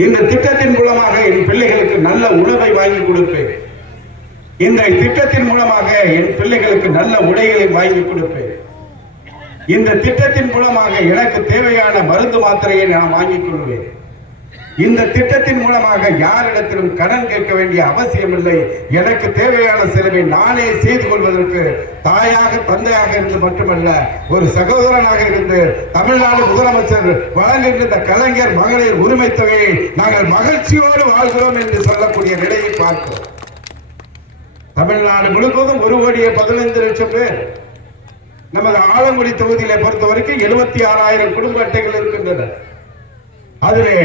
இந்த திட்டத்தின் மூலமாக என் பிள்ளைகளுக்கு நல்ல உணவை வாங்கி கொடுப்பேன். இந்த திட்டத்தின் மூலமாக என் பிள்ளைகளுக்கு நல்ல உடைகளை வாங்கி கொடுப்பேன். இந்த திட்டத்தின் மூலமாக எனக்கு தேவையான மருந்து மாத்திரையை நான் வாங்கிக் கொள்வேன். இந்த திட்டத்தின் மூலமாக யாரிடத்திலும் கடன் கேட்க வேண்டிய அவசியம் இல்லை. எனக்கு தேவையான செலவை நானே செய்து கொள்வதற்கு தாயாக தந்தையாக இருந்து மட்டுமல்ல, ஒரு சகோதரனாக இருந்து தமிழ்நாடு முதலமைச்சர் வழங்குகின்ற கலைஞர் மகளிர் உரிமை தொகையை நாங்கள் மகிழ்ச்சியோடு வாழ்கிறோம் என்று சொல்லக்கூடிய நிலையை பார்க்கிறோம். தமிழ்நாடு முழுவதும் 1,15,00,000 பேர். நமது ஆலங்குடி தொகுதியிலே பொறுத்த வரைக்கும் 76,000 குடும்ப அட்டைகள் இருக்கின்றன. அதிலே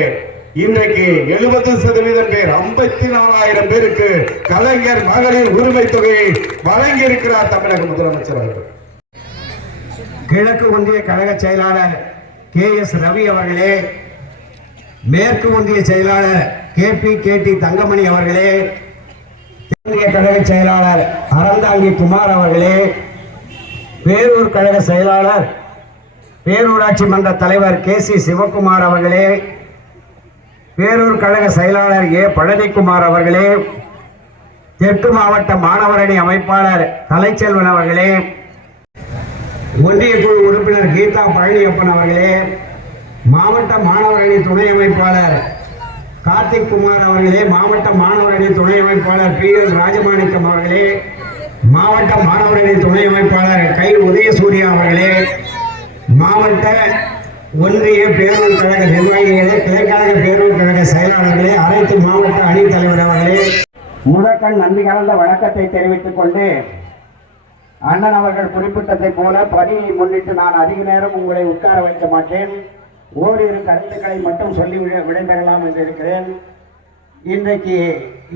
இன்றைக்கு 70% பேர் 54,000 பேருக்கு கலைஞர் மகளிர் உரிமை தொகையை வழங்கி இருக்கிறார் தமிழக முதலமைச்சர் அவர்கள். கிழக்கு ஒன்றிய கழக செயலாளர் KS ரவி அவர்களே, மேற்கு ஒன்றிய செயலாளர் KP தங்கமணி அவர்களே, ஒன்றிய கழக செயலாளர் அறந்தாங்கி குமார் அவர்களே, பேரூர் கழக செயலாளர் பேரூராட்சி மன்ற தலைவர் KC சிவகுமார் அவர்களே, பேரூர் கழக செயலாளர் A பழனிக்குமார் அவர்களே, தெற்கு மாவட்ட மாணவரணி அமைப்பாளர் கலைச்செல்வன் அவர்களே, ஒன்றிய குழு உறுப்பினர் கீதா பழனியப்பன் அவர்களே, மாவட்ட மாணவரணி துணை அமைப்பாளர் கார்த்திக் குமார் அவர்களே, மாவட்ட மாணவரணி துணை அமைப்பாளர் PL ராஜமாணிக்கம் அவர்களே, மாவட்ட மாணவரணி துணை அமைப்பாளர் கை உதயசூர்யா அவர்களே, மாவட்ட ஒன்றிய பேரூர் கழக நிர்வாகிகளே, கிளைக்கழக பேரூர் கழக செயலாளர்களே, அனைத்து மாவட்ட அணி தலைவர் அவர்களே, முதற்கண் நன்றி கலந்த வணக்கத்தை தெரிவித்துக் கொண்டு, அண்ணன் அவர்கள் குறிப்பிட்டதை போல பணியை முன்னிட்டு நான் அதிக நேரம் உங்களை உட்கார வைக்க மாட்டேன். ஓரிரு கருத்துக்களை மட்டும் சொல்லி விடைபெறலாம் என்று இருக்கிறேன். இன்றைக்கு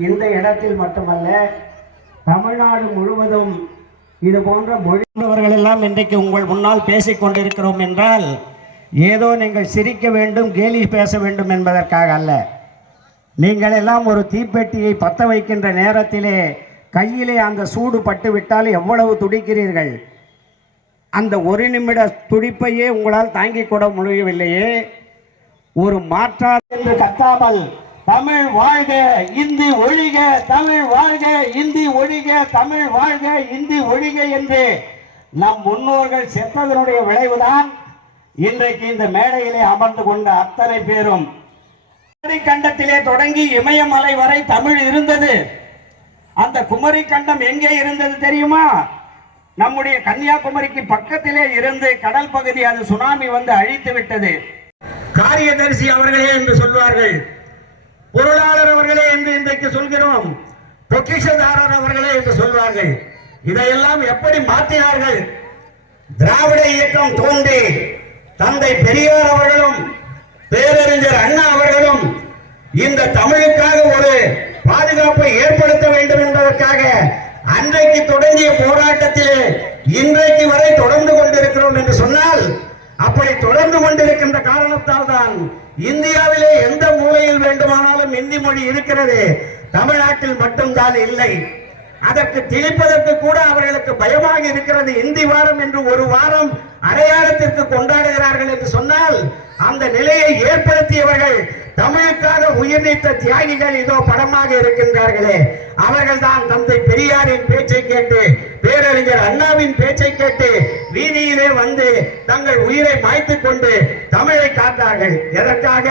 இந்த இடத்தில் மட்டுமல்ல, தமிழ்நாடு முழுவதும் இது போன்ற மொழிவர்கள் எல்லாம் இன்றைக்கு உங்கள் முன்னால் பேசிக் கொண்டிருக்கிறோம் என்றால் ஏதோ நீங்கள் சிரிக்க வேண்டும், கேலி பேச வேண்டும் என்பதற்காக அல்ல. நீங்கள் எல்லாம் ஒரு தீப்பெட்டியை பற்ற வைக்கின்ற நேரத்திலே கையிலே அந்த சூடு பட்டுவிட்டால் எவ்வளவு துடிக்கிறீர்கள். அந்த ஒரு நிமிட துடிப்பையே உங்களால் தாங்கிக் கொள்ள முடியவில்லையே. ஒரு மாற்றாது என்று கத்தாமல் தமிழ் வாழ்க இந்தி ஒழிக, தமிழ் வாழ்க இந்தி ஒழிக, தமிழ் வாழ்க இந்தி ஒழிக என்று நம் முன்னோர்கள் செத்ததனுடைய விளைவுதான் இன்றைக்கு இந்த மேடையிலே அமர்ந்து கொண்ட அத்தனை பேரும். குமரி கண்டத்திலே தொடங்கி இமயமலை வரை தமிழ் இருந்தது. அந்த குமரி கண்டம் எங்கே இருந்தது தெரியுமா? நம்முடைய கன்னியாகுமரிக்கு பக்கத்திலே இருந்து கடல் பகுதி அது சுனாமி வந்து அழித்து விட்டது. காரியதரிசி அவர்களே என்று சொல்வார்கள், பொருளாளர் அவர்களே என்று இன்றைக்கு சொல்கிறோம், பொக்கிஷதாரர் அவர்களே என்று சொல்வார்கள். இதையெல்லாம் எப்படி மாற்றினார்கள்? திராவிட இயக்கம் தோன்றி தந்தை பெரியார் அவர்களும் பேரறிஞர் அண்ணா அவர்களும் இந்த தமிழுக்காக ஒரு பாதுகாப்பை ஏற்படுத்த வேண்டும் என்பதற்காக அன்றைக்கு தொடங்கிய போராட்டத்திலே இன்றைக்கு வரை தொடர்ந்து கொண்டிருக்கிறோம் என்று சொன்னால், அப்படி தொடர்ந்து கொண்டிருக்கின்ற காரணத்தால் தான் இந்தியாவிலே எந்த மூலையில் வேண்டுமானாலும் இந்தி மொழி இருக்கிறது, தமிழ்நாட்டில் மட்டும்தான் இல்லை. அதற்கு திணிப்பதற்கு கூட அவர்களுக்கு பயமாக இருக்கிறது. இந்தி வாரம் என்று ஒரு வாரம் அடையாளத்திற்கு கொண்டாடுகிறார்கள் என்று சொன்னால், அந்த நிலையை ஏற்படுத்தியவர்கள் தமிழுக்காக உயிர் நீத்த தியாகிகள் இதோ படமாக இருக்கின்றார்களே, அவர்கள் தான் தந்தை பெரியாரின் பேச்சை கேட்டு, பேரறிஞர் அண்ணாவின் பேச்சை கேட்டு வீதியிலே வந்து தங்கள் உயிரை மாய்த்துக் கொண்டு தமிழை காத்தார்கள். எதற்காக?